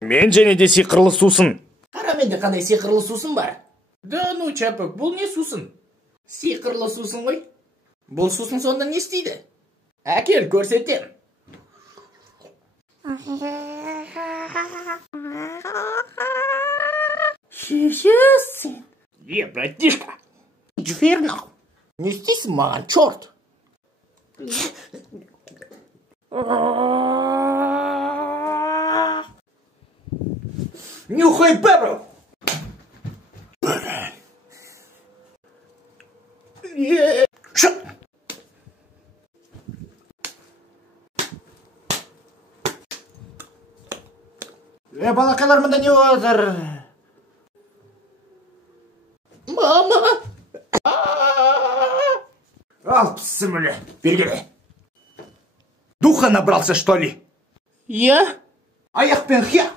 Мен және де сиқырлы сусын. Қара, менде қандай сиқырлы сусын бар? Да ну, Чапок, бұл не сусын? Сиқырлы сусын ғой. Бұл сусын сонда не істейді? Әкел, көрсетем. Шешесің. Братишка. Жвернал. Не істейсің маған, чорт. Нюхай, бебру. Балақайлар, мұнда не отыр? Мама! Алпсы мүлі. Бергеле. Духа набрался, что ли? Я? Аяқпен хия.